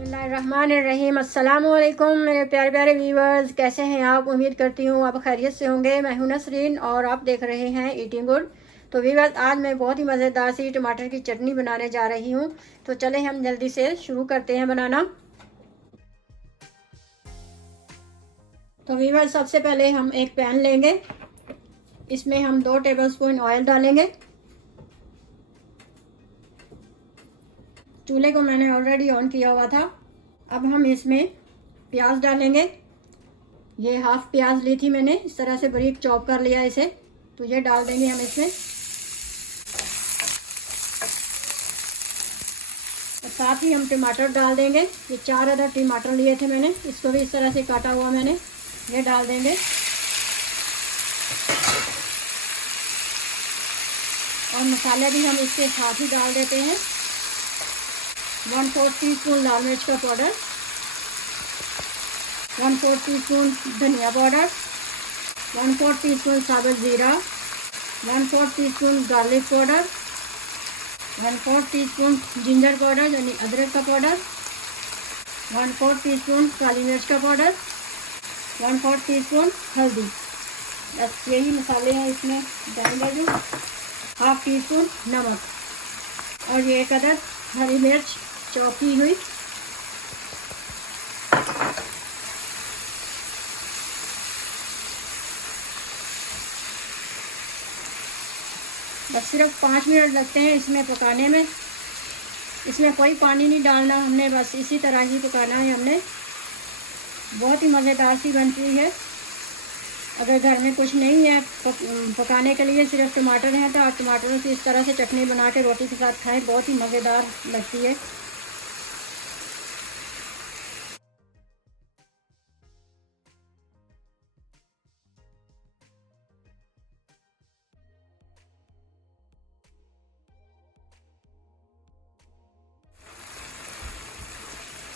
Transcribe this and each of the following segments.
बिस्मिल्लाहिर्रहमानिर्रहीम। अस्सलामुअलैकुम मेरे प्यारे प्यारे व्यूवर्स, कैसे हैं आप? उम्मीद करती हूँ आप खैरियत से होंगे। मैं हूं नसरीन और आप देख रहे हैं ईटिंग गुड। तो व्यूवर्स, आज मैं बहुत ही मज़ेदार सी टमाटर की चटनी बनाने जा रही हूँ। तो चलें हम जल्दी से शुरू करते हैं बनाना। तो व्यूवर्स, सबसे पहले हम एक पैन लेंगे, इसमें हम 2 टेबलस्पून ऑयल डालेंगे। चूल्हे को मैंने ऑलरेडी ऑन किया हुआ था। अब हम इसमें प्याज डालेंगे। ये हाफ प्याज ली थी मैंने, इस तरह से बारीक चॉप कर लिया इसे। तो ये डाल देंगे हम इसमें। और साथ ही हम टमाटर डाल देंगे। ये 4 अदर टमाटर लिए थे मैंने, इसको भी इस तरह से काटा हुआ मैंने, ये डाल देंगे। और मसाले भी हम इसके साथ ही डाल देते हैं। 1/4 टीस्पून लाल मिर्च का पाउडर, 1/4 टीस्पून धनिया पाउडर, 1/4 टीस्पून साबुत ज़ीरा, 1/4 teaspoon garlic powder, 1/4 teaspoon ginger powder यानी अदरक का पाउडर, 1/4 टीस्पून काली मिर्च का पाउडर, 1/4 टीस्पून हल्दी। बस यही मसाले हैं इसमें डालेंगे। जो 1/2 टीस्पून नमक और ये एक अदर हरी मिर्च चॉप की हुई। बस सिर्फ 5 मिनट लगते हैं इसमें पकाने में। इसमें कोई पानी नहीं डालना हमने, बस इसी तरह ही पकाना है हमने। बहुत ही मज़ेदार सी बनती है। अगर घर में कुछ नहीं है पकाने के लिए, सिर्फ टमाटर हैं, तो आप टमाटरों से इस तरह से चटनी बना के रोटी के साथ खाएं, बहुत ही मज़ेदार लगती है।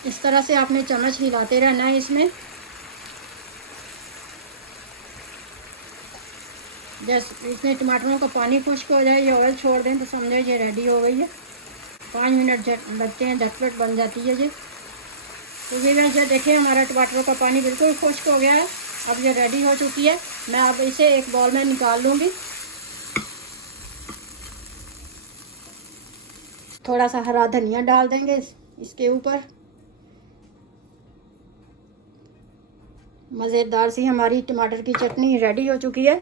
इस तरह से आपने चम्मच हिलाते रहना है इसमें। जैसे इसमें टमाटरों का पानी खुश्क हो जाए, ये ऑयल छोड़ दें तो समझो ये रेडी हो गई है। 5 मिनट लगते हैं, झटपट बन जाती है ये। तो ये वैसे देखिए हमारा टमाटरों का पानी बिल्कुल खुश्क हो गया है। अब ये रेडी हो चुकी है। मैं अब इसे एक बाउल में निकाल लूँगी। थोड़ा सा हरा धनिया डाल देंगे इसके ऊपर। मज़ेदार सी हमारी टमाटर की चटनी रेडी हो चुकी है।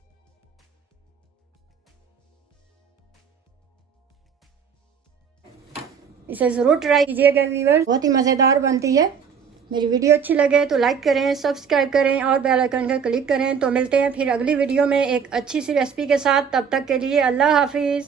इसे ज़रूर ट्राई कीजिएगा व्यूअर्स, बहुत ही मज़ेदार बनती है। मेरी वीडियो अच्छी लगे तो लाइक करें, सब्सक्राइब करें और बेल आइकन का क्लिक करें। तो मिलते हैं फिर अगली वीडियो में एक अच्छी सी रेसिपी के साथ। तब तक के लिए अल्लाह हाफिज़।